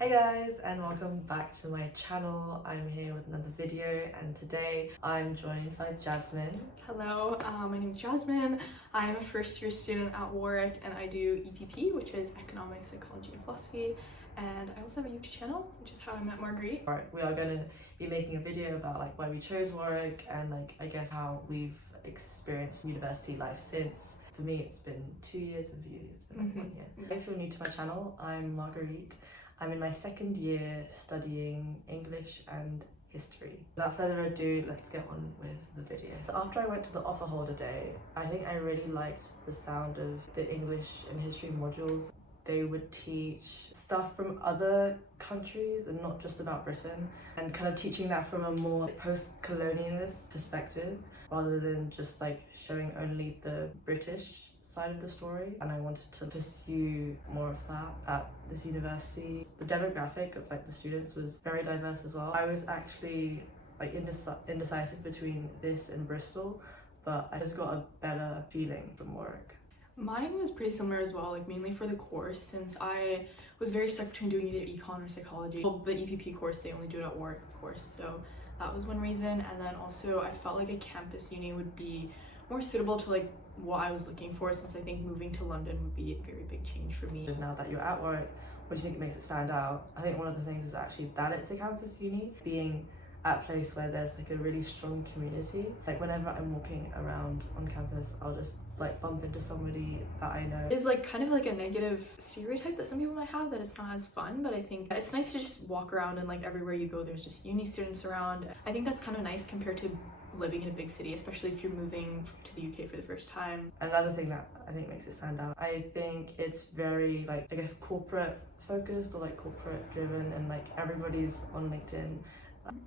Hey guys, and welcome back to my channel. I'm here with another video, and today I'm joined by Jasmine. Hello, my name is Jasmine. I'm a first year student at Warwick and I do EPP, which is Economics, Psychology and Philosophy. And I also have a YouTube channel, which is how I met Marguerite. Alright, we are going to be making a video about why we chose Warwick and I guess how we've experienced university life since. For me, it's been 2 years. For you, it's been 1 year. If you're new to my channel, I'm Marguerite. I'm in my second year studying English and history. Without further ado, let's get on with the video. So after I went to the offer holder day, I think I really liked the sound of the English and history modules. They would teach stuff from other countries and not just about Britain, and kind of teaching that from a more post-colonialist perspective rather than just showing only the British side of the story. And I wanted to pursue more of that at this university. The demographic of the students was very diverse as well. I was actually indecisive between this and Bristol, but I just got a better feeling from Warwick. Mine was pretty similar as well, mainly for the course, since I was very stuck between doing either econ or psychology. Well, the EPP course, they only do it at Warwick, of course, so that was one reason. And then also I felt like a campus uni would be more suitable to what I was looking for, since I think moving to London would be a very big change for me. Now that you're at Warwick, what do you think makes it stand out? I think one of the things is actually that it's a campus uni, being at a place where there's a really strong community. Whenever I'm walking around on campus, I'll just bump into somebody that I know. It's kind of a negative stereotype that some people might have, that it's not as fun, but I think it's nice to just walk around and everywhere you go there's just uni students around. I think that's kind of nice compared to living in a big city, especially if you're moving to the UK for the first time. Another thing that I think makes it stand out, I think it's very I guess corporate focused or corporate driven, and everybody's on LinkedIn.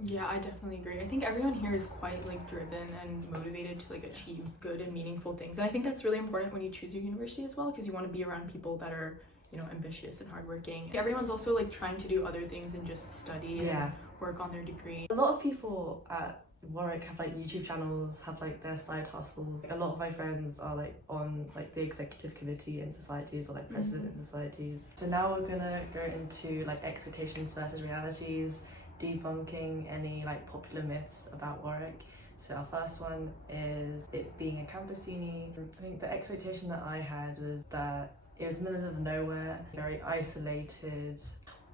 Yeah, I definitely agree. I think everyone here is quite driven and motivated to achieve good and meaningful things, and I think that's really important when you choose your university as well, because you want to be around people that are ambitious and hardworking. Everyone's also trying to do other things and just study and work on their degree. A lot of people at Warwick have YouTube channels, have their side hustles. A lot of my friends are on the executive committee in societies or president in societies. So now we're gonna go into expectations versus realities, debunking any popular myths about Warwick. So our first one is it being a campus uni. I think the expectation that I had was that it was in the middle of nowhere, very isolated,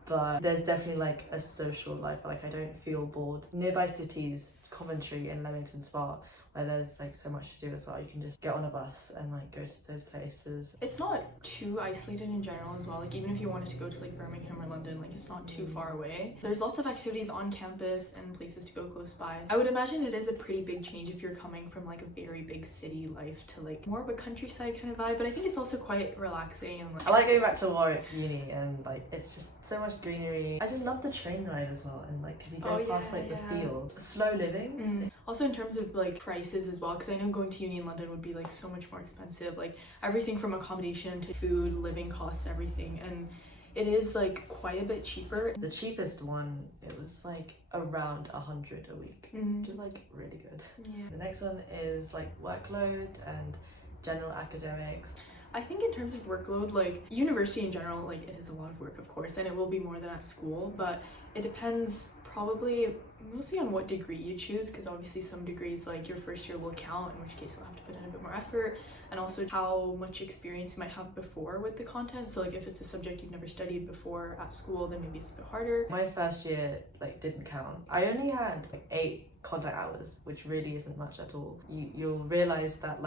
but there's definitely a social life. I don't feel bored. Nearby cities, Coventry and Leamington Spa, where there's so much to do as well. You can just get on a bus and go to those places. It's not too isolated in general as well. Even if you wanted to go to Birmingham or London, it's not too far away. There's lots of activities on campus and places to go close by. I would imagine it is a pretty big change if you're coming from a very big city life to more of a countryside kind of vibe, but I think it's also quite relaxing. And I like going back to Warwick Uni, and it's just so much greenery. I just love the train ride as well, and because you go past the fields. Slow living. Also in terms of prices as well, because I know going to uni in London would be so much more expensive, everything from accommodation to food, living costs, everything, and it is quite a bit cheaper. The cheapest one, it was around 100 a week, which is really good. Yeah. The next one is workload and general academics. I think in terms of workload, university in general, it is a lot of work, of course, and it will be more than at school, but it depends probably mostly on what degree you choose, because obviously some degrees your first year will count, in which case you'll have to put in a bit more effort, and also how much experience you might have before with the content. So if it's a subject you've never studied before at school, then maybe it's a bit harder. My first year didn't count. I only had 8 contact hours, which really isn't much at all. You'll realize that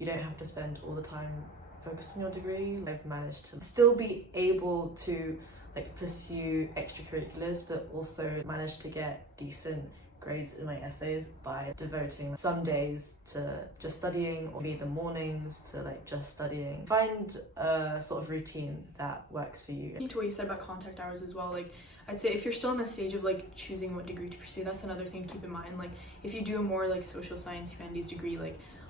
you don't have to spend all the time focusing on your degree. I've managed to still be able to pursue extracurriculars, but also managed to get decent grades in my essays by devoting some days to just studying, or maybe the mornings to just studying. Find a sort of routine that works for you. To what you said about contact hours as well, I'd say if you're still in the stage of choosing what degree to pursue, that's another thing to keep in mind. If you do a more social science humanities degree,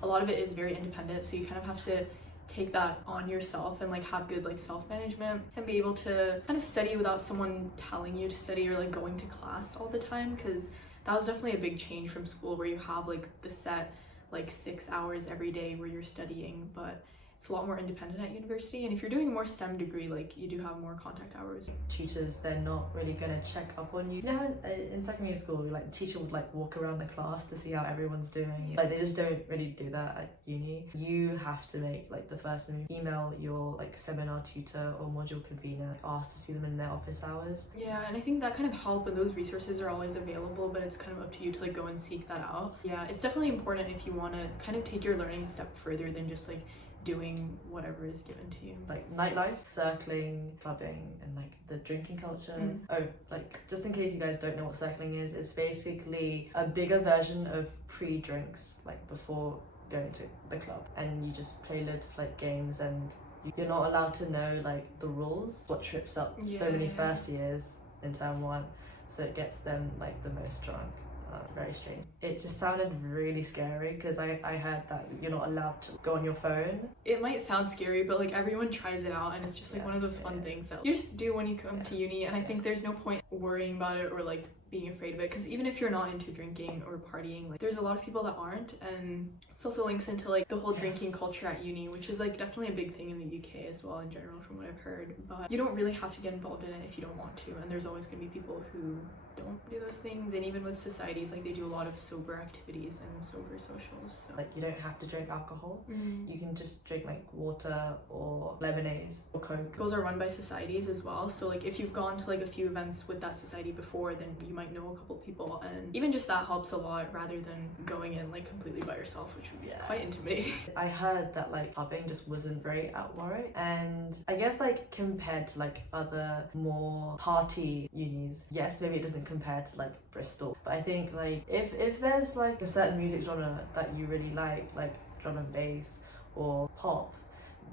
a lot of it is very independent, so you kind of have to take that on yourself and have good self-management and be able to kind of study without someone telling you to study or going to class all the time, because that was definitely a big change from school, where you have the set 6 hours every day where you're studying, but it's a lot more independent at university. And if you're doing a more STEM degree, like you do have more contact hours. Tutors, they're not really gonna check up on you. You know, in secondary school, like the teacher would like walk around the class to see how everyone's doing. Like they just don't really do that at uni. You have to make like the first move. Email your like seminar tutor or module convener, ask to see them in their office hours. Yeah, and I think that kind of help, and those resources are always available, but it's kind of up to you to like go and seek that out. Yeah, it's definitely important if you want to kind of take your learning a step further than just like doing whatever is given to you. Like nightlife, circling, clubbing, and like the drinking culture. Oh, like just in case you guys don't know what circling is, it's basically a bigger version of pre-drinks, like before going to the club, and you just play loads of like games, and you're not allowed to know like the rules. What trips up so many first years in term 1, so it gets them like the most drunk. That's very strange. It just sounded really scary because I heard that you're not allowed to go on your phone. It might sound scary, but like everyone tries it out, and it's just like one of those fun things that you just do when you come to uni. And I think there's no point worrying about it or like being afraid of it, because even if you're not into drinking or partying, like there's a lot of people that aren't. And this also links into like the whole drinking culture at uni, which is like definitely a big thing in the UK as well in general from what I've heard. But you don't really have to get involved in it if you don't want to, and there's always going to be people who don't do those things. And even with societies, like they do a lot of sober activities and sober socials, so like you don't have to drink alcohol. You can just drink like water or lemonade or coke. Those are run by societies as well, so like if you've gone to like a few events with that society before, then you might know a couple people, and even just that helps a lot rather than going in like completely by yourself, which would be quite intimidating. I heard that like clubbing just wasn't great at Warwick, and I guess like compared to like other more party unis, yes, maybe it doesn't compare to like Bristol, but I think like if there's like a certain music genre that you really like drum and bass or pop,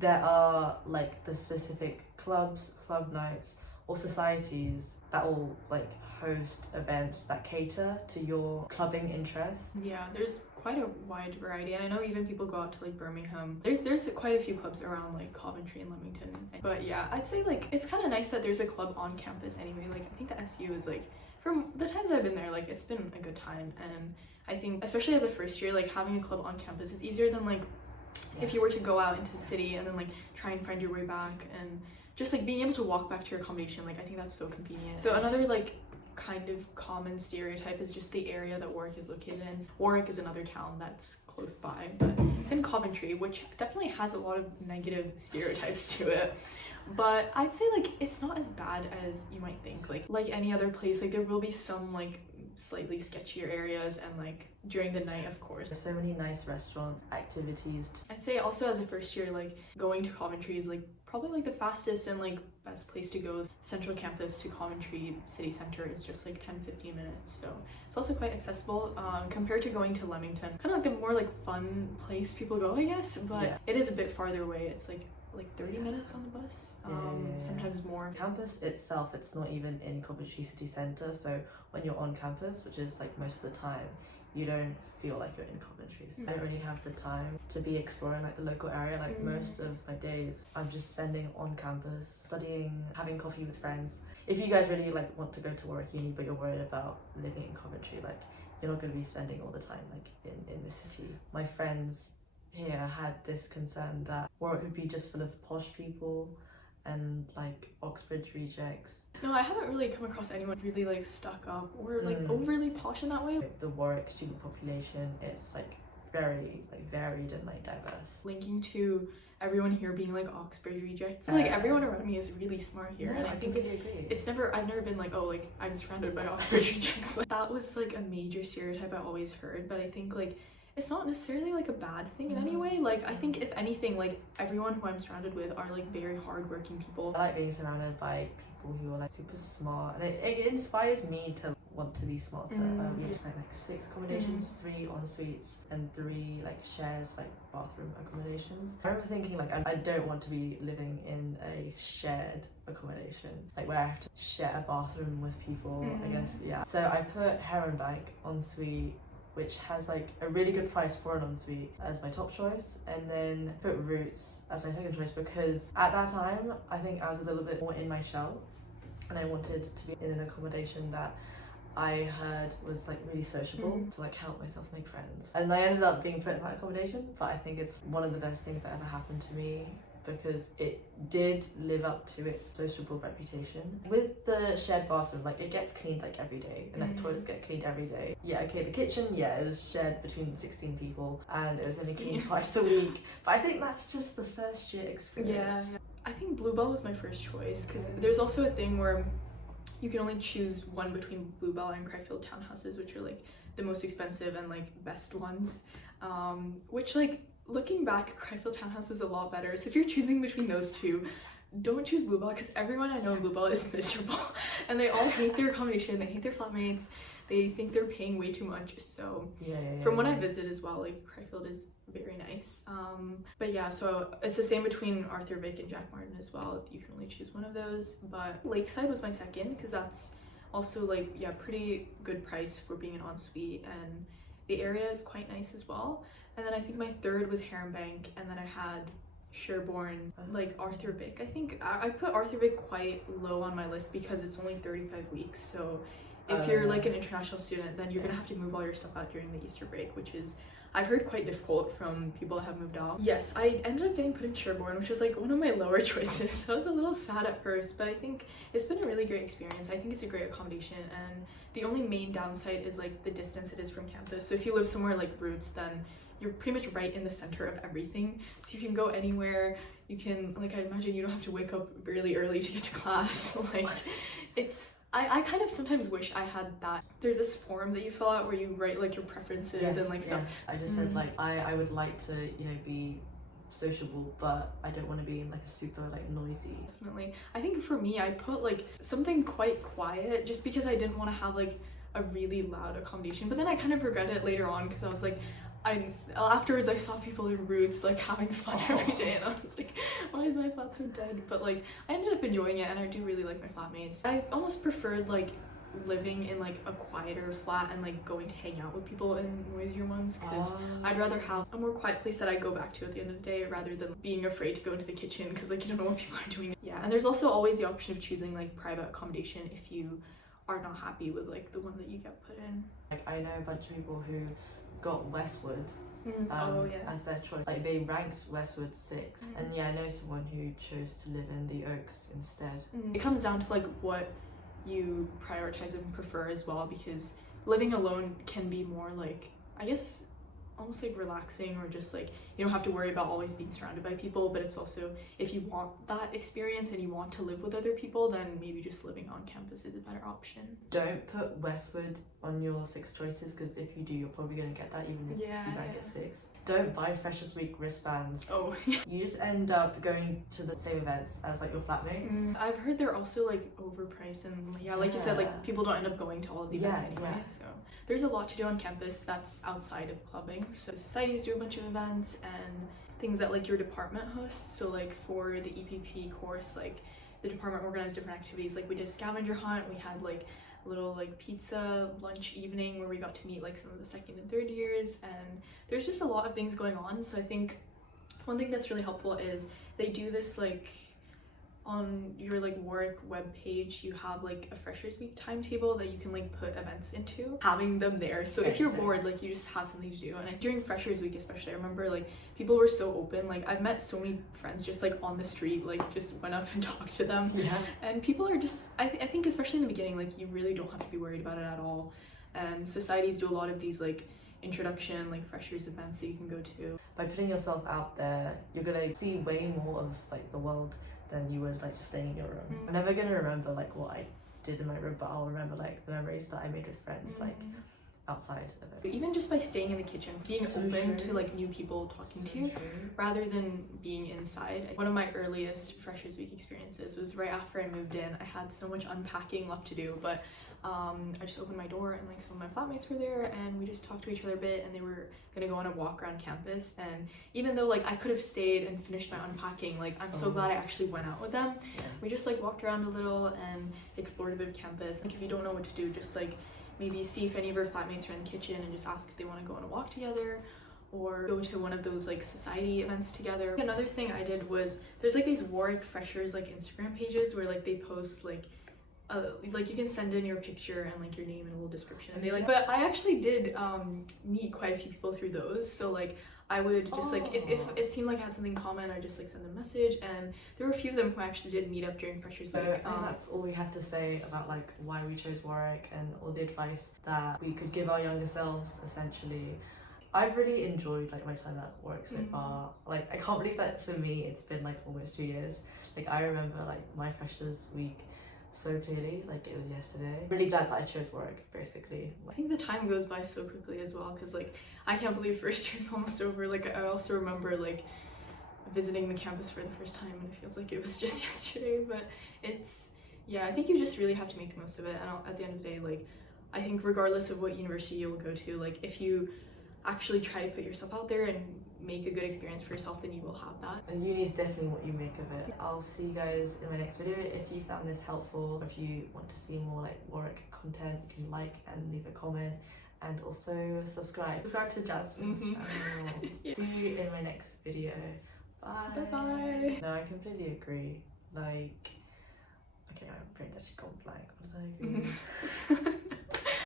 there are like the specific clubs, club nights, or societies that will like host events that cater to your clubbing interests. Yeah, there's quite a wide variety, and I know even people go out to like Birmingham. There's quite a few clubs around like Coventry and Leamington. But yeah, I'd say like it's kind of nice that there's a club on campus anyway. Like I think the SU is like, from the times I've been there, like it's been a good time. And I think especially as a first year, like having a club on campus is easier than like if you were to go out into the city and then like try and find your way back, and just like being able to walk back to your accommodation. Like I think that's so convenient. So another like kind of common stereotype is just the area that Warwick is located in. Warwick is another town that's close by, but it's in Coventry, which definitely has a lot of negative stereotypes to it. But I'd say like it's not as bad as you might think. Like any other place, like there will be some like slightly sketchier areas, and like during the night, of course. There's so many nice restaurants, activities. I'd say also as a first year, like going to Coventry is like probably like the fastest and like best place to go. Central campus to Coventry city center is just like 10-15 minutes, so it's also quite accessible compared to going to Leamington, kind of like the more like fun place people go, I guess, but it is a bit farther away. It's like 30 minutes on the bus, sometimes more. Campus itself, it's not even in Coventry city centre, so when you're on campus, which is like most of the time, you don't feel like you're in Coventry, so I don't really have the time to be exploring like the local area. Like most of my days I'm just spending on campus, studying, having coffee with friends. If you guys really like want to go to Warwick Uni but you're worried about living in Coventry, like you're not going to be spending all the time like in the city. My friends here had this concern that Warwick would be just full of posh people and like Oxbridge rejects. No, I haven't really come across anyone really like stuck up or like overly posh in that way. The Warwick student population, it's like very like varied and like diverse. Linking to everyone here being like Oxbridge rejects, like everyone around me is really smart here, and I think agree. I've never been like, oh, like I'm surrounded by Oxbridge rejects. Like, that was like a major stereotype I always heard, but I think like it's not necessarily like a bad thing in any way. Like I think if anything, like everyone who I'm surrounded with are like very hardworking people. I like being surrounded by people who are like super smart, and it inspires me to want to be smarter. We had like 6 accommodations, 3 en suites and 3 like shared like bathroom accommodations. I remember thinking like I don't want to be living in a shared accommodation, like where I have to share a bathroom with people. I guess so I put Heronbank ensuite, which has like a really good price for an ensuite, as my top choice, and then put Roots as my second choice because at that time I think I was a little bit more in my shell and I wanted to be in an accommodation that I heard was like really sociable to like help myself make friends. And I ended up being put in that accommodation, but I think it's one of the best things that ever happened to me because it did live up to its sociable reputation. With the shared bathroom, like it gets cleaned like every day, and like toilets get cleaned every day. Yeah, okay, the kitchen, yeah, it was shared between 16 people and it was only cleaned twice a week. But I think that's just the first year experience. Yeah. I think Bluebell was my first choice because there's also a thing where you can only choose one between Bluebell and Cryfield townhouses, which are like the most expensive and like best ones. Which like looking back, Cryfield townhouse is a lot better. So if you're choosing between those two, don't choose Bluebell because everyone I know in Bluebell is miserable and they all hate their accommodation, they hate their flatmates, they think they're paying way too much. So from when I visit as well, like Cryfield is very nice. But yeah, so it's the same between Arthur Vic and Jack Martin as well. You can only choose one of those, but Lakeside was my second because that's also like, yeah, pretty good price for being an ensuite and the area is quite nice as well. And then I think my third was Heronbank, and then I had Sherborne, like Arthur Vic. I think I put Arthur Vic quite low on my list because it's only 35 weeks. So if you're like an international student, then you're gonna have to move all your stuff out during the Easter break, which is, I've heard, quite difficult from people that have moved out. Yes, I ended up getting put in Sherborne, which was like one of my lower choices. I was a little sad at first, but I think it's been a really great experience. I think it's a great accommodation, and the only main downside is like the distance it is from campus. So if you live somewhere like Roots, then you're pretty much right in the center of everything. So you can go anywhere. You can, like, I imagine you don't have to wake up really early to get to class. Like, it's, I kind of sometimes wish I had that. There's this form that you fill out where you write like your preferences and like stuff. I just said like I would like to, you know, be sociable, but I don't want to be in like a super like noisy. Definitely. I think for me, I put like something quite quiet just because I didn't want to have like a really loud accommodation. But then I kind of regret it later on because I was like, afterwards I saw people in Roots like having fun every day and I was like, why is my flat so dead? But like I ended up enjoying it and I do really like my flatmates. I almost preferred like living in like a quieter flat and like going to hang out with people in noisier ones because I'd rather have a more quiet place that I go back to at the end of the day rather than being afraid to go into the kitchen because like you don't know what people are doing. Yeah, and there's also always the option of choosing like private accommodation if you are not happy with like the one that you get put in. Like I know a bunch of people who got Westwood as their choice. Like they ranked Westwood 6 and yeah, I know someone who chose to live in the Oaks instead. It comes down to like what you prioritize and prefer as well, because living alone can be more like, I guess, almost like relaxing, or just like you don't have to worry about always being surrounded by people, but it's also, if you want that experience and you want to live with other people, then maybe just living on campus is a better option. Don't put Westwood on your 6 choices because if you do, you're probably going to get that even if you don't get 6. Don't buy Freshers Week wristbands. Oh. You just end up going to the same events as like your flatmates. I've heard they're also like overpriced and like you said, like people don't end up going to all of the events anyway. So there's a lot to do on campus that's outside of clubbing. So societies do a bunch of events and things that like your department hosts. So like for the EPP course, like the department organized different activities. Like we did a scavenger hunt. We had like a little like pizza lunch evening where we got to meet like some of the 2nd and 3rd years, and there's just a lot of things going on. So I think one thing that's really helpful is they do this like on your like Warwick webpage, you have like a Freshers Week timetable that you can like put events into, having them there. So if you're bored, like you just have something to do. And like during Freshers Week especially, I remember like people were so open. Like I've met so many friends just like on the street, like just went up and talked to them. And people are just, I think especially in the beginning, like you really don't have to be worried about it at all. And societies do a lot of these like introduction, like freshers events that you can go to. By putting yourself out there, you're gonna see way more of like the world than you would like just staying in your room. I'm never gonna remember like what I did in my room, but I'll remember like the memories that I made with friends like outside of it. Even just by staying in the kitchen, being open to like new people talking to you rather than being inside. One of my earliest Freshers Week experiences was right after I moved in. I had so much unpacking left to do, but I just opened my door and like some of my flatmates were there and we just talked to each other a bit, and they were gonna go on a walk around campus. And even though like I could have stayed and finished my unpacking, like I'm so glad I actually went out with them. We just like walked around a little and explored a bit of campus. Like if you don't know what to do, just like maybe see if any of your flatmates are in the kitchen and just ask if they want to go on a walk together, or go to one of those like society events together. Another thing I did was there's like these Warwick Freshers like Instagram pages where like they post like like you can send in your picture and like your name and a little description, and they like. But I actually did meet quite a few people through those. So like I would just like if it seemed like I had something in common, I just like send them a message, and there were a few of them who actually did meet up during Freshers Week. And that's all we had to say about like why we chose Warwick and all the advice that we could give our younger selves essentially. I've really enjoyed like my time at Warwick so far. Like I can't believe that for me it's been like almost 2 years. Like I remember like my Freshers Week so clearly, like it was yesterday. Really glad that I chose Warwick basically. I think the time goes by so quickly as well, because like I can't believe first year's almost over. Like I also remember like visiting the campus for the first time and it feels like it was just yesterday, but it's, yeah, I think you just really have to make the most of it. And at the end of the day, like I think regardless of what university you'll go to, like if you actually try to put yourself out there and make a good experience for yourself, then you will have that. And uni is definitely what you make of it. I'll see you guys in my next video. If you found this helpful, if you want to see more like Warwick content, you can like and leave a comment, and also subscribe to Jasmine's channel. Yeah. See you in my next video. Bye. Bye. No, I completely agree. Like, okay, my brain's actually gone blank. What did I agree?